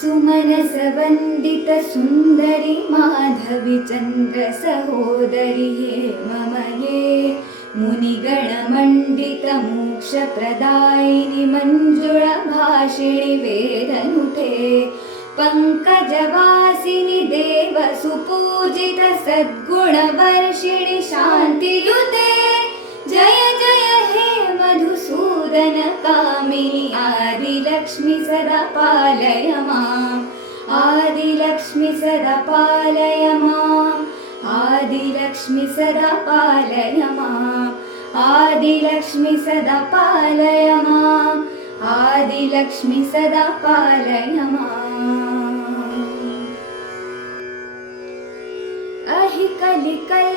सुमनसवन्दितसुन्दरि माधवि चन्द्रसहोदरि हेममये मुनिगणमण्डितमोक्षप्रदायिनि मञ्जुळभाषिणि वेदनुते पङ्कजवासिनि देवसुपूजित सद्गुणवर्षिणि शान्तियुते जय जय हे मधुसूदन कामिनि आदिलक्ष्मि सदा पालय माम् आदिलक्ष्मि सदा पालय माम् आदिलक्ष्मि सदा पालय माम् आदिलक्ष्मि सदा पालय माम् आदिलक्ष्मि सदा पालय माम् अहि कलिकल्मषनाशिनि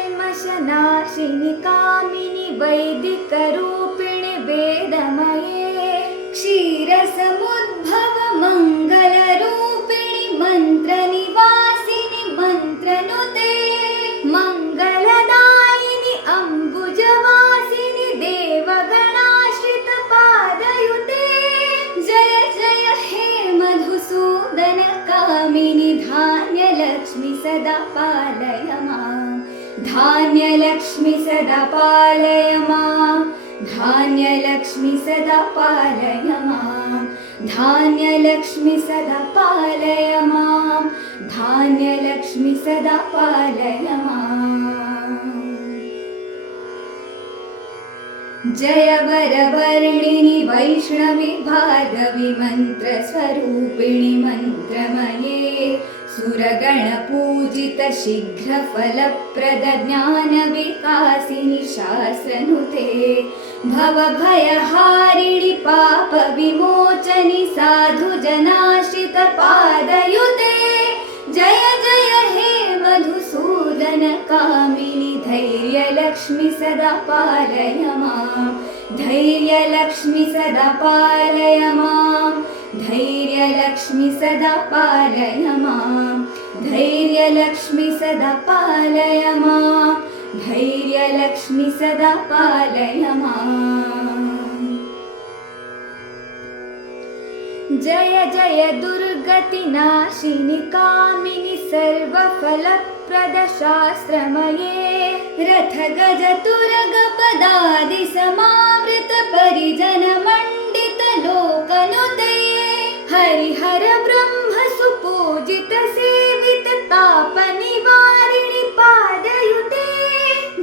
कामिनि वैदिकरूपिणि वेदमये क्षीरसमुद्भव मङ्गलरूपिणि मन्त्रनिवासिनि मन्त्रनुते मङ्गलदायिनि अम्बुजवासिनि देवगणाश्रित पादयुते जय जय हे मधुसूदन कामिनि धान्यलक्ष्मि सदा पालय माम् धान्यलक्ष्मि सदा पालय माम् धान्यलक्ष्मि सदा पालय माम् धान्यलक्ष्मि सदा पालय माम् धान्यलक्ष्मि सदा पालय माम् जय वरवर्णिनि वैष्णवि भार्गवि मन्त्रस्वरूपिणि मन्त्रमये सुरगणपूजित शीघ्रफलप्रद ज्ञानविकासिनि शास्त्रनुते भवभयहारिणि पापविमोचनि साधुजनाश्रित पादयुते जय जय हे मधुसूदन कामिनि धैर्यलक्ष्मि सदा पालय माम् धैर्यलक्ष्मि सदा पालय माम् धैर्यलक्ष्मि सदा पालय माम् धैर्यलक्ष्मि सदा पालय माम् धैर्यलक्ष्मि सदा पालय माम् जय जय दुर्गतिनाशिनि कामिनि सर्वफलप्रद शास्त्रमये रथगजतुरगपदादि समावृत परिजन मण्डित लोकनुते हरिहर ब्रह्म सुपूजित सेवित ताप निवारिणि पादयुते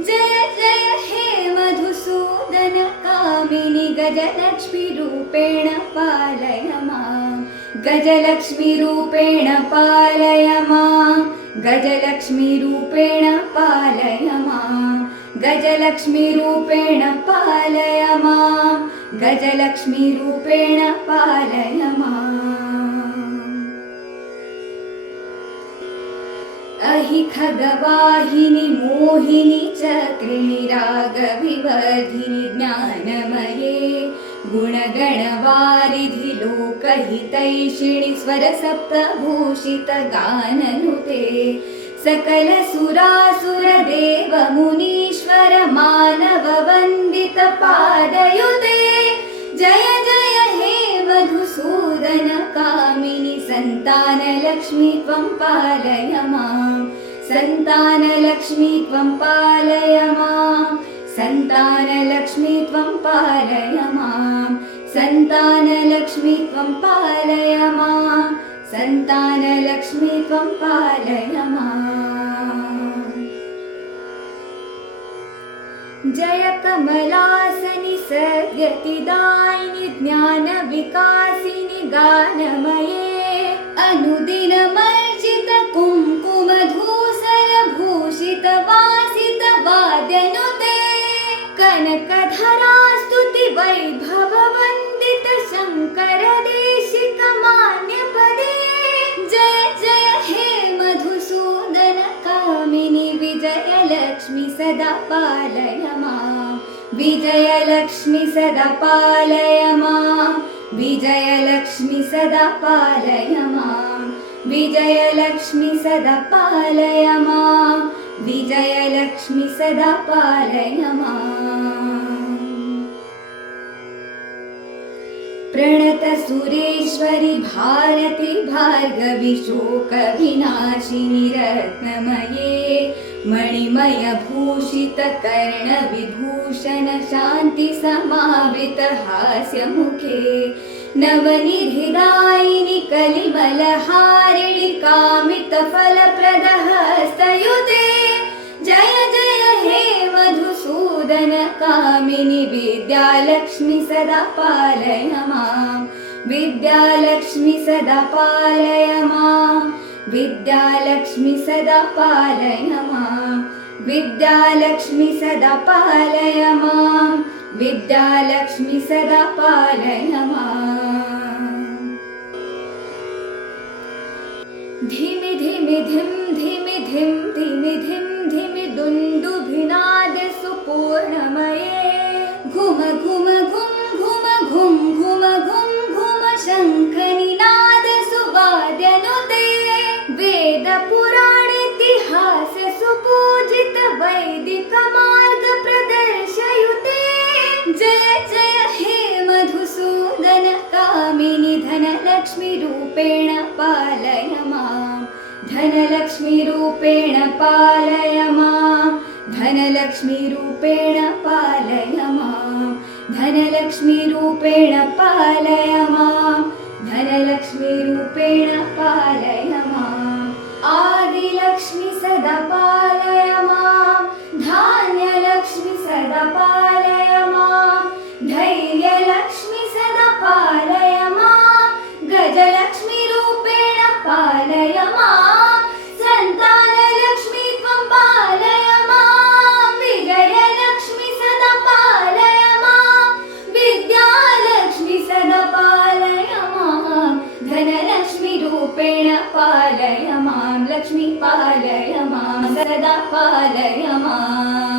जय जय हे मधुसूदन कामिनि गजलक्ष्मी रूपेण पालय माम् गजलक्ष्मी रूपेण पालय माम् गजलक्ष्मी रूपेण पालय माम् गजलक्ष्मी रूपेण पालय माम् गजलक्ष्मी रूपेण पालय माम् अहि खगवाहिनि मोहिनि चक्रिणि रागविवर्धिनि ज्ञानमये गुणगणवारिधि लोकहितैषिणि स्वरसप्तभूषित गाननुते सकल सुरासुर देव मुनीश्वर मानव वन्दित पादयुते जय जय हे मधुसूदन कामिनि सन्तानलक्ष्मी त्वं पालय माम् सन्तानलक्ष्मी त्वं पालय माम् सन्तानलक्ष्मी त्वं पालय माम् सन्तानलक्ष्मी त्वं पालय माम् सन्तानलक्ष्मी त्वं पालय माम् जय कमलासनि सद्गतिदायिनि ज्ञानविकासिनि गानमये अनुदिनमर्जित कुङ्कुमधूसर भूषित वासित वाद्यनुते कनकधरा स्तुति वैभव वन्दित शङ्कर देशिक मान्यपदे जय जय हे मधुसूदन कामिनि विजयलक्ष्मि सदा पालय माम् विजयलक्ष्मि सदा पालय माम् विजयलक्ष्मि सदा पालय माम् विजयलक्ष्मि सदा पालय माम् विजयलक्ष्मि सदा पालय माम् प्रणत सुरेश्वरि भारति भार्गवि शोकविनाशिनि रत्नमये मणिमय भूषित कर्णविभूषण शान्ति समावृत हास्यमुखे नवनिधिदायिनि कलिमलहारिणि कामितफलप्रद हस्तयुते जय जय हे मधुसूदन कामिनि विद्यालक्ष्मि सदा पालय मां विद्यालक्ष्मि सदा पालय मां विद्यालक्ष्मि सदा पालय मां विद्यालक्ष्मि सदा पालय मां विद्यालक्ष्मि सदा पालय मां धिमि धिमि धिम धिमि धिम धिमि धिम धिमि दुन्दुभिनाद सुपूर्णमये घुम घुम घुम घुम घुम घुम घुम घुम शङ्खनिनाद सुवाद्यनुते वेद पुराण इतिहास सुपूजित वैदिक मार्ग प्रदर्शयुते जय जय हे मधुसूदन कामिनि धनलक्ष्मी रूपेण पालय मां धनलक्ष्मी रूपेण पालय मां धनलक्ष्मी रूपेण पालय मां धनलक्ष्मी रूपेण पालय मां धनलक्ष्मी रूपेण पालय मां आदिलक्ष्मी सदा पालय मां धान्यलक्ष्मी सदा पालय मां धैर्यलक्ष्मी सदा पालय मां गजलक्ष्मी रूपेण पालय मां सन्तानलक्ष्मी त्वं पालय मां विजयलक्ष्मी सदा पालय मां विद्यालक्ष्मी सदा पालय मां धनलक्ष्मी रूपेण पालय मां लक्ष्मी पालय मां सदा पालय मां